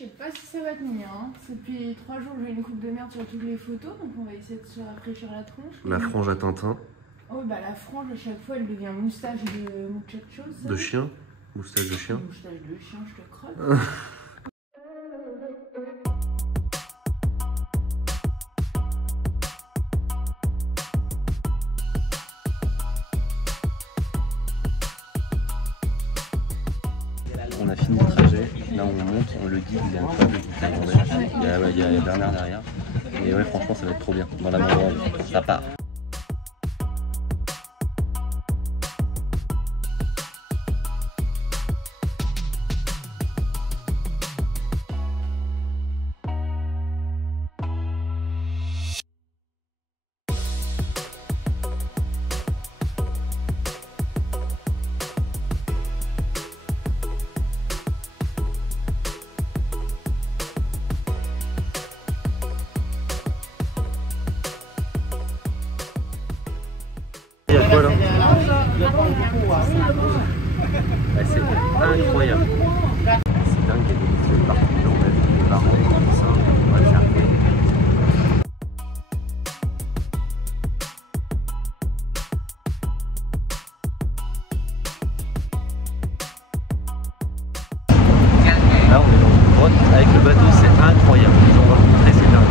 sais pas si ça va tenir. Hein. Depuis 3 jours, j'ai une coupe de merde sur toutes les photos, donc on va essayer de se rafraîchir la tronche. La frange à Tintin. Oh bah la frange, à chaque fois, elle devient moustache de muchachos. De chien. Moustache de chien. Moustache de chien, je te crotte. On a fini le trajet, là on monte, le guide il est incroyable, il y a Bernard derrière. Et ouais franchement ça va être trop bien, dans la mangrove, ça part. Il y a quoi là? C'est incroyable. C'est dingue, il y a des feux partout, on a vu des parents, tout ça, on va le faire. Là on est dans une grotte avec le bateau, c'est incroyable. On va vous montrer, c'est dingue.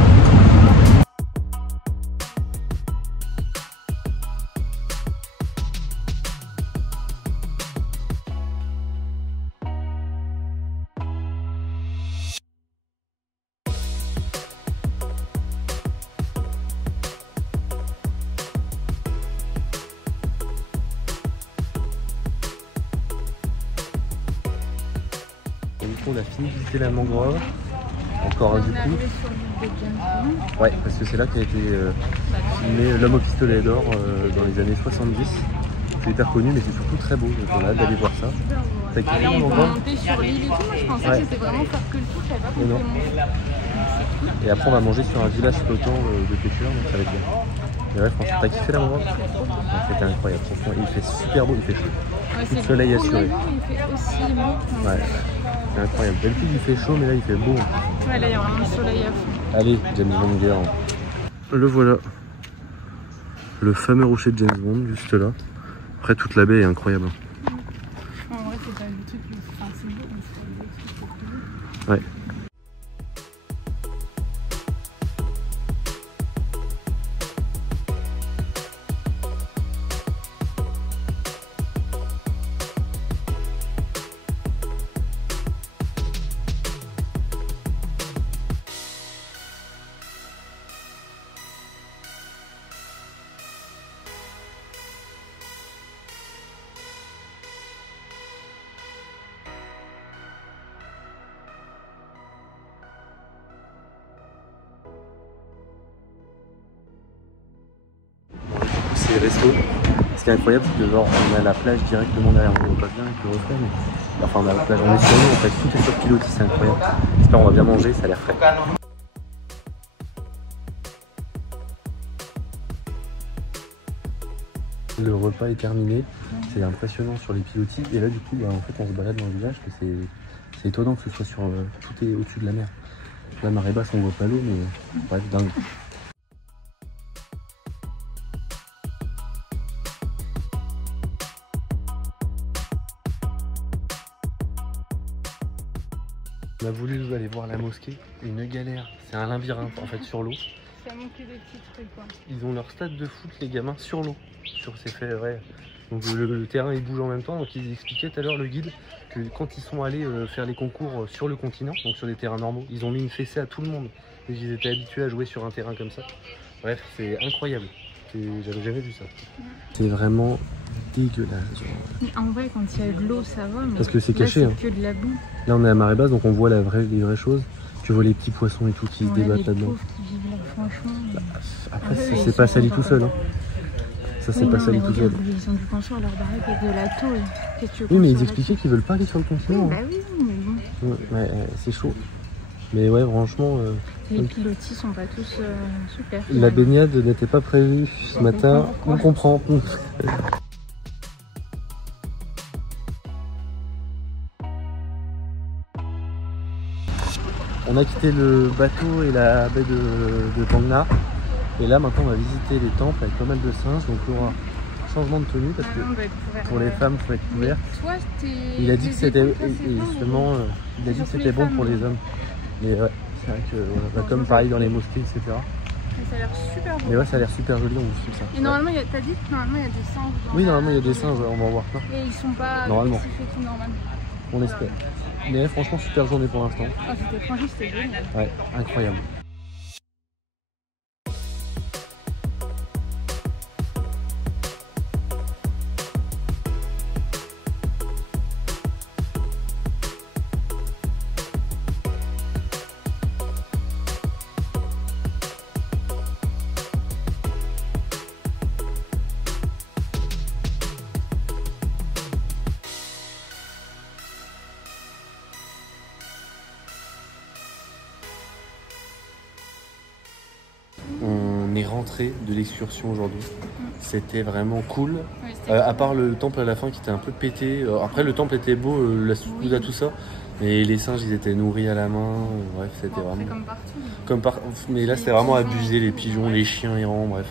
On a fini de visiter la mangrove, encore un du coup. Ouais, parce que c'est là qu'a été filmé L'homme au pistolet d'or dans les années 70. C'est hyper connu, mais c'est surtout très beau, donc on a hâte d'aller voir ça. T'as kiffé la mangrove? On va monter sur l'île et tout, moi je pensais que c'était vraiment faire que le tour, je savais pas qu'on pouvait monter. Et après on va manger sur un village flottant de pêcheurs, donc ça va être bien. Mais ouais, franchement, t'as kiffé la mangrove? C'était incroyable, franchement, il fait super beau, il fait chaud. Ouais, le soleil assuré. Il fait aussi beau. Ouais. C'est incroyable. D'habitude il fait chaud mais là il fait beau. Ouais là il y a vraiment le soleil à fond. Allez, James Bond guerre. Le voilà. Le fameux rocher de James Bond juste là. Après toute la baie est incroyable. En vrai c'est pas le truc, enfin c'est beau mais c'est pas le truc. Ouais. C'est les restos. Ce qui est incroyable, c'est que genre on a la plage directement derrière. On voit pas bien avec le reflet, mais enfin on a la plage, on est sur nous, en fait tout est sur pilotis, c'est incroyable. J'espère on va bien manger, ça a l'air frais. Le repas est terminé, c'est impressionnant sur les pilotis. Et là du coup, en fait on se balade dans le village, que c'est étonnant que ce soit sur tout est au-dessus de la mer. La marée basse on voit pas l'eau, mais bref, dingue. On a voulu aller voir la mosquée, une galère, c'est un labyrinthe en fait sur l'eau. Ça manque de petits trucs quoi. Ils ont leur stade de foot les gamins sur l'eau, c'est fait vrai. Donc le terrain il bouge en même temps, donc ils expliquaient tout à l'heure le guide que quand ils sont allés faire les concours sur le continent, donc sur des terrains normaux, ils ont mis une fessée à tout le monde. Et ils étaient habitués à jouer sur un terrain comme ça. Bref, c'est incroyable, j'avais jamais vu ça. C'est vraiment dégueulasse. Mais en vrai quand il y a de l'eau ça va, mais parce que c'est caché. C'est que de la boue. Là on est à marée basse donc on voit les vraies choses. Tu vois les petits poissons et tout qui se débattent là-dedans. Bah, après c'est pas sali tout seul. Hein. Ça c'est pas sali tout seul. Ils ont dû construire leur baraque avec de la tôle. Oui mais ils expliquaient qu'ils veulent pas aller sur le continent. Bah oui mais bon. Ouais, c'est chaud. Mais ouais franchement... les pilotis sont pas tous super. La baignade n'était pas prévue ce matin. On comprend. On a quitté le bateau et la baie de Phang Nga. Et là maintenant on va visiter les temples avec pas mal de singes. Donc il y aura changement de tenue parce que pour les femmes il faut être couvert. Il a dit que c'était justement il a dit que c'était bon pour les hommes. Mais ouais, c'est vrai que voilà, comme pareil dans les mosquées, etc. Mais ça a l'air super beau. Mais ouais, ça a l'air super joli, on vous ça. Et normalement, t'as dit que normalement il y a des singes. Oui, normalement il y a des singes, on va en voir plein. Et ils sont pas normalement. agressifs et tout normal. On espère. Mais franchement, super journée pour l'instant. Ah, franchement, c'était génial. Ouais, incroyable. On est rentré de l'excursion aujourd'hui. C'était vraiment cool. Ouais, à part le temple à la fin qui était un peu pété. Après le temple était beau, la Souda, tout ça. Mais les singes ils étaient nourris à la main. Bref, c'était vraiment. Comme partout. Mais là c'était vraiment abusé, les pigeons, les chiens errants, bref.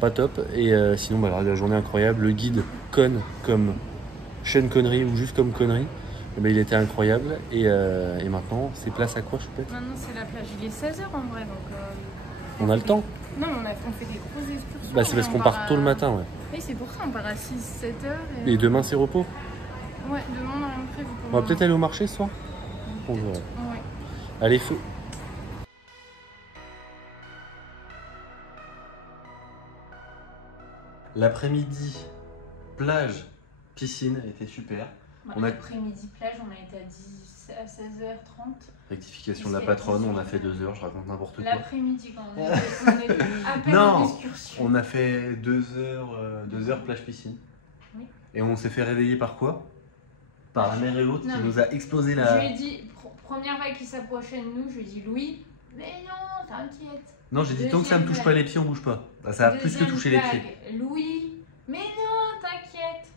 Pas top. Et sinon bah, la journée incroyable. Le guide conne comme Sean Connery ou juste comme Connery. Ben, il était incroyable. Et maintenant, c'est place à quoi, Choupette? Maintenant c'est la plage. Il est 16h en vrai donc. On a le temps. Non, on fait des grosses excursions. Bah, c'est parce qu'on part tôt le matin, ouais. Oui, c'est pour ça, on part à 6-7 heures. Et demain, c'est repos? Ouais, demain, on a rien prévu. On va peut-être aller au marché ce soir? On verra. Ouais. Allez, feu! L'après-midi, plage, piscine, était super. Bah, l'après-midi plage, on a été à 16h30. Rectification de la patronne, on a fait 2 heures, je raconte n'importe quoi. L'après-midi quand on était à peine en excursion. On a fait 2 heures plage piscine. Oui. Et on s'est fait réveiller par quoi? Par la mer et l'autre qui nous a explosé la... Je lui ai dit, première vague qui s'approchait de nous, je lui ai dit Louis, mais non, t'inquiète. Non, j'ai dit tant que ça me touche pas les pieds, on bouge pas. Bah, ça a plus que touché les pieds. Louis, mais non, t'inquiète.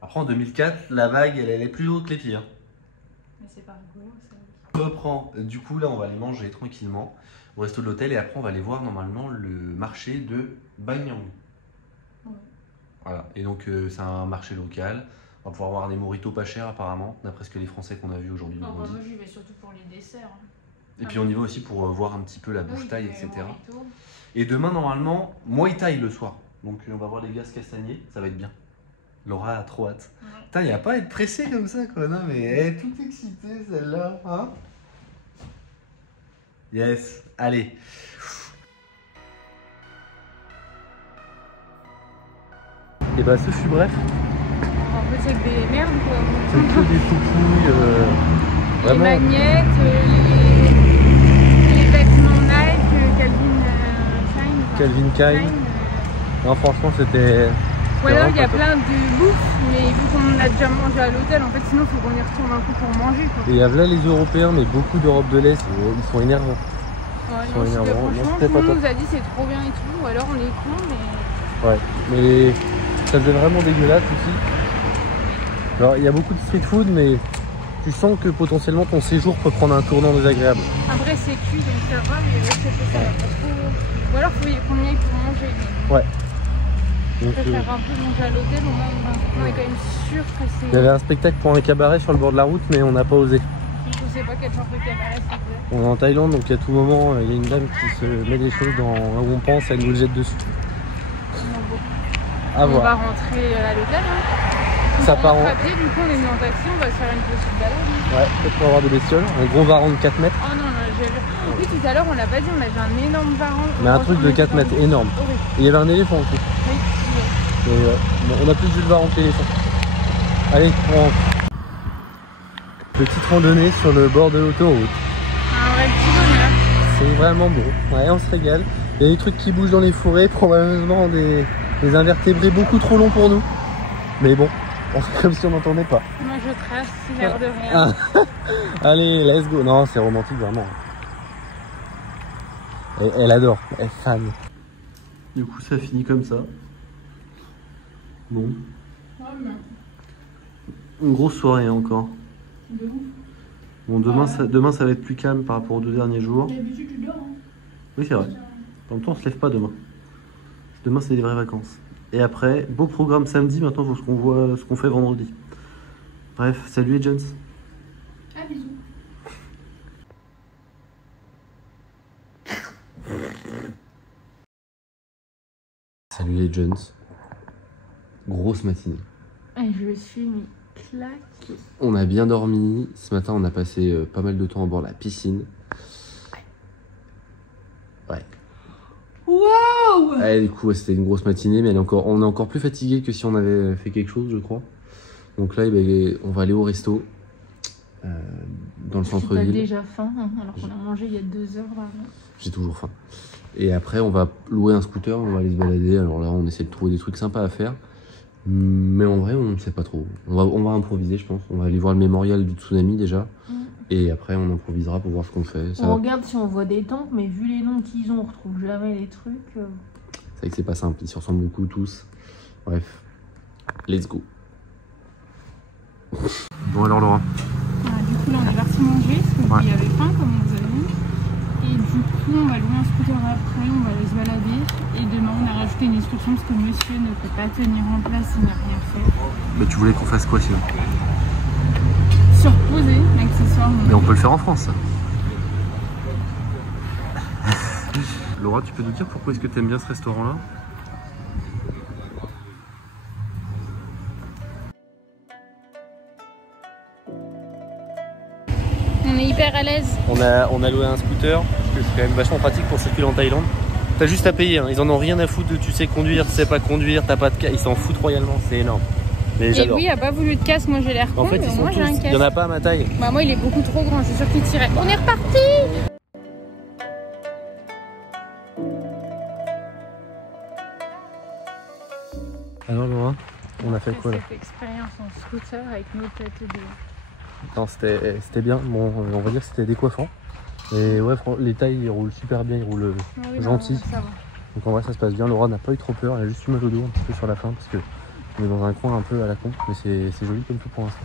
Après en 2004, la vague elle allait plus haut que les pieds. Hein. Mais c'est pas rigolo ça. On reprend. Du coup là on va aller manger tranquillement au resto de l'hôtel et après on va aller voir normalement le marché de Banyang. Ouais. Voilà. Et donc c'est un marché local. On va pouvoir avoir des moritos pas chers apparemment, d'après ce que les Français qu'on a vus aujourd'hui nous ont dit. Moi j'y vais surtout pour les desserts. Et puis on y va aussi pour voir un petit peu la bouche taille, etc. Morito. Et demain normalement, Muay Thai le soir. Donc on va voir les gars se castagner, ça va être bien. Laura a trop hâte. Ouais. Putain, y a pas à être pressé comme ça quoi, non mais elle est toute excitée celle-là, hein. Yes, allez. Et bah ce fut bref. En fait c'est que des merdes quoi. C'est que des poupouilles, vraiment. Les magnettes, les vêtements Nike, Calvin Klein. Non franchement c'était... Ou alors il y a plein de bouffe, mais vu qu'on a déjà mangé à l'hôtel, en fait sinon il faut qu'on y retourne un coup pour manger. Quoi. Et il y a là les Européens, mais beaucoup d'Europe de l'Est, ils sont énervants. Ouais, ils sont énervants. Franchement, tout le monde nous a dit c'est trop bien et tout, ou alors on est con, mais... Ouais, mais ça faisait vraiment dégueulasse aussi. Alors il y a beaucoup de street food, mais tu sens que potentiellement ton séjour peut prendre un tournant désagréable. Après c'est cuit, donc ça va, mais là c'est ça, pas trop... Ou alors il faut qu'on y aille pour manger. Mais... Ouais. On peut faire un peu manger à l'hôtel, on est quand même sûr que c'est... Il y avait un spectacle pour un cabaret sur le bord de la route, mais on n'a pas osé. Je sais pas quel genre de cabaret c'était. On est en Thaïlande, donc à tout moment, il y a une dame qui se met des choses dans où on pense, elle nous le jette dessus. On va rentrer à l'hôtel. Hein. Ça part en... Papier, du coup on est venu en taxi, on va se faire une petite balade. Ouais, peut-être pour avoir des bestioles. Un gros varan de 4 mètres. Oh non, j'ai vu. Oui, tout à l'heure on l'a pas dit, on a vu un énorme varan. Mais un truc de 4 mètres, énorme. Horrible. Et il y avait un éléphant aussi. Oui. Et on a plus vu le varan que l'éléphant. Allez, on rentre. Petite randonnée sur le bord de l'autoroute. Un vrai petit bonheur. C'est vraiment beau. Ouais, on se régale. Il y a des trucs qui bougent dans les forêts, probablement des invertébrés beaucoup trop longs pour nous. Mais bon, on fait comme si on n'entendait pas. Moi je trace, l'air de rien. Allez, let's go. Non, c'est romantique vraiment. Elle adore, elle est fan. Du coup, ça finit comme ça. Bon. Une grosse soirée encore. De ouf. Bon, demain ça va être plus calme par rapport aux 2 derniers jours. D'habitude, tu dors. Hein. Oui, c'est vrai. En même temps, on se lève pas demain. Demain, c'est des vraies vacances. Et après, beau programme samedi. Maintenant, il faut qu'on voit ce qu'on fait vendredi. Bref, salut les Jones. Ah, bisous. Salut les Jones. Grosse matinée. Et je me suis mis claqué. On a bien dormi. Ce matin, on a passé pas mal de temps au bord de la piscine. Ouais. Waouh! Ouais, du coup, c'était une grosse matinée, mais on est encore plus fatigué que si on avait fait quelque chose, je crois. Donc là, on va aller au resto dans le centre-ville. T'as déjà faim, hein, alors qu'on a mangé il y a 2 heures. J'ai toujours faim. Et après, on va louer un scooter, on va aller se balader. Alors là, on essaie de trouver des trucs sympas à faire. Mais en vrai, on ne sait pas trop. On va improviser, je pense. On va aller voir le mémorial du tsunami déjà. Et après, on improvisera pour voir ce qu'on fait. On regarde si on voit des temples, mais vu les noms qu'ils ont, on retrouve jamais les trucs. C'est vrai que c'est pas simple, ils se ressemblent beaucoup tous. Bref, let's go. Bon alors Laura. Du coup là on est parti manger parce qu'il y avait faim comme on vous a dit. Et du coup on va louer un scooter après, on va aller se balader. Et demain on a rajouté une excursion parce que monsieur ne peut pas tenir en place, il n'a rien fait. Mais tu voulais qu'on fasse quoi sinon? Surposer l'accessoire. Mais on peut le faire en France. Laura, tu peux nous dire pourquoi est-ce que tu aimes bien ce restaurant-là? On est hyper à l'aise. On a loué un scooter, parce que c'est quand même vachement pratique pour circuler en Thaïlande. T'as juste à payer, hein. Ils en ont rien à foutre de tu sais conduire, tu sais pas conduire, t'as pas de casque, ils s'en foutent royalement, c'est énorme. Mais et lui a pas voulu de casque, moi j'ai l'air con, en fait, mais ils sont moi tous, j'ai un casque. il y en a pas à ma taille. Bah moi il est beaucoup trop grand, je suis sûre qu'il tirait. On est reparti! Alors Laura, on a fait quoi là? Cette expérience en scooter avec nos têtes de... Non, c'était bien, bon, on va dire que c'était décoiffant. Et ouais, les tailles ils roulent super bien, ils roulent gentils. Donc en vrai ça se passe bien, Laura n'a pas eu trop peur, elle a juste eu mal au dos un petit peu sur la fin parce que on est dans un coin un peu à la con, mais c'est joli comme tout pour l'instant.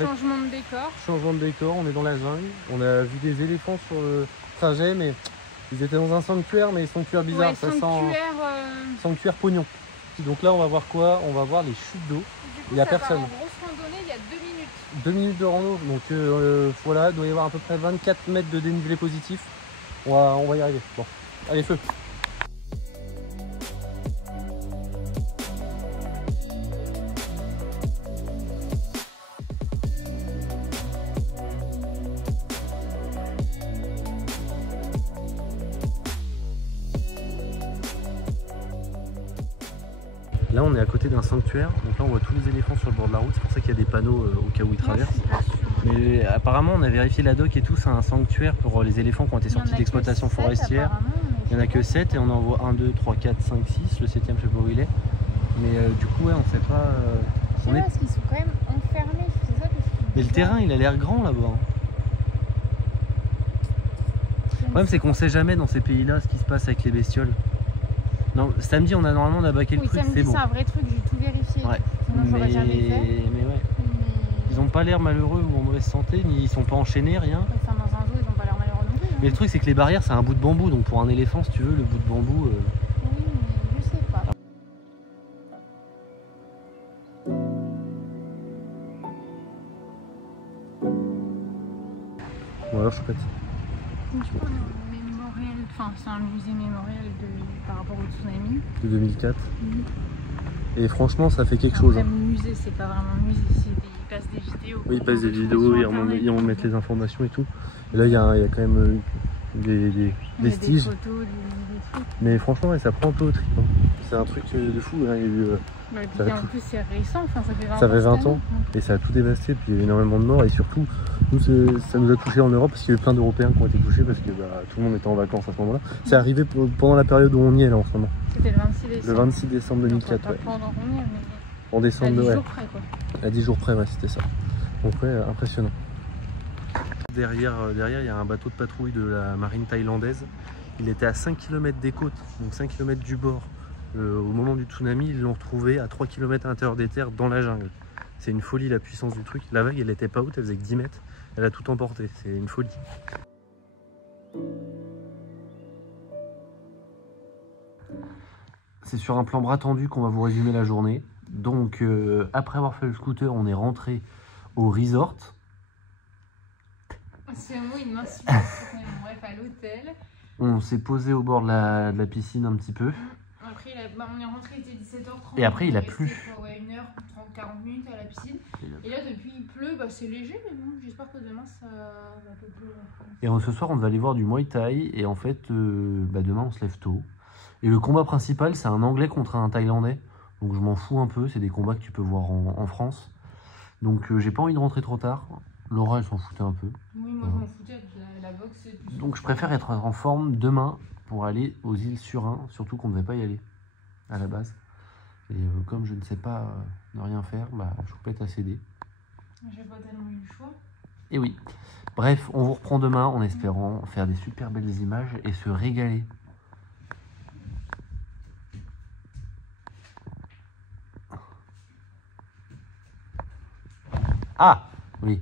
Changement de décor. Changement de décor, on est dans la jungle, on a vu des éléphants sur le trajet, mais ils étaient dans un sanctuaire, mais sanctuaire bizarre, Ouais, ça sent sanctuaire pognon. Donc là on va voir quoi? On va voir les chutes d'eau, il n'y a personne. En grosse randonnée, il y a 2 minutes. 2 minutes de rando, donc voilà, il doit y avoir à peu près 24 mètres de dénivelé positif. On va y arriver. Bon, allez feu. Là on est à côté d'un sanctuaire, donc là on voit tous les éléphants sur le bord de la route, c'est pour ça qu'il y a des panneaux au cas où ils traversent. Mais apparemment on a vérifié la doc et tout, c'est un sanctuaire pour les éléphants qui ont été sortis d'exploitation forestière. Il n'y en a que 7 et on en voit 1, 2, 3, 4, 5, 6, le 7ème je sais pas où il est. Mais du coup ouais on sait pas... Je sais pas parce qu'ils sont quand même enfermés, c'est ça que je... Mais le terrain il a l'air grand là-bas. Le problème c'est qu'on sait jamais dans ces pays-là ce qui se passe avec les bestioles. Non, samedi on a normalement abaqué le truc, c'est bon. C'est un vrai truc, j'ai tout vérifié. Ouais. Sinon j'aurais jamais fait. Mais ouais. Ils ont pas l'air malheureux ou en mauvaise santé, ni ils sont pas enchaînés, rien. Enfin dans un zoo ils ont pas l'air malheureux non plus. Hein. Mais le truc c'est que les barrières c'est un bout de bambou, donc pour un éléphant si tu veux, le bout de bambou... Oui, mais je sais pas. Voilà, chouette. Donc tu vois, mémorial, enfin c'est un musée mémorial par rapport au tsunami. De 2004. Et franchement ça fait quelque chose. Après, musée, c'est pas vraiment un musée, ils passent des vidéos. Oui, ils passent des vidéos, ils vont mettre les informations et tout. Et là il y a quand même des vestiges. Des photos, des trucs. Mais franchement ouais, ça prend un peu au trip. Hein. c'est un truc de fou. Hein. Il y a eu, bah, et puis en plus c'est récent, enfin, ça fait 20 ans. Ça fait 20 ans, hein. et ça a tout dévasté, puis il y a eu énormément de morts, et surtout, nous, ça nous a touché en Europe, parce qu'il y a eu plein d'Européens qui ont été touchés, parce que tout le monde était en vacances à ce moment-là. C'est arrivé pendant la période où on y est là en ce moment. C'était le 26 décembre. Le 26 décembre 2004, ouais. En décembre, à 10 ouais. jours près, quoi. À 10 jours près, ouais, c'était ça. Donc ouais, impressionnant. Derrière, il y a un bateau de patrouille de la marine thaïlandaise. Il était à 5 km des côtes, donc 5 km du bord. Au moment du tsunami, ils l'ont retrouvé à 3 km à l'intérieur des terres, dans la jungle. C'est une folie la puissance du truc. La vague, elle était pas haute, elle faisait que 10 mètres. Elle a tout emporté, c'est une folie. C'est sur un plan bras tendu qu'on va vous résumer la journée. Donc, après avoir fait le scooter, on est rentré au resort. C'est un mot, il m'insulte. Bref, à l'hôtel. On s'est posé au bord de la piscine un petit peu. Après, on est rentré, il était 17h30. Et après, il a plu. Ouais, 1h30, 40 minutes à la piscine. Et là, depuis, il pleut. Bah, c'est léger, mais bon, j'espère que demain, ça va peu plus. Et ce soir, on va aller voir du Muay Thai. Et en fait, demain, on se lève tôt. Et le combat principal, c'est un Anglais contre un Thaïlandais. Donc, je m'en fous un peu. C'est des combats que tu peux voir en France. Donc, j'ai pas envie de rentrer trop tard. Laura, elle s'en foutait un peu. Oui, moi, je m'en foutais avec la boxe. Donc, je préfère être en forme demain pour aller aux îles Surin. Surtout qu'on ne devait pas y aller à la base. Et comme je ne sais pas ne rien faire, je peux être à céder. J'ai pas tellement eu le choix. Et oui. Bref, on vous reprend demain en espérant faire des super belles images et se régaler. Ah oui.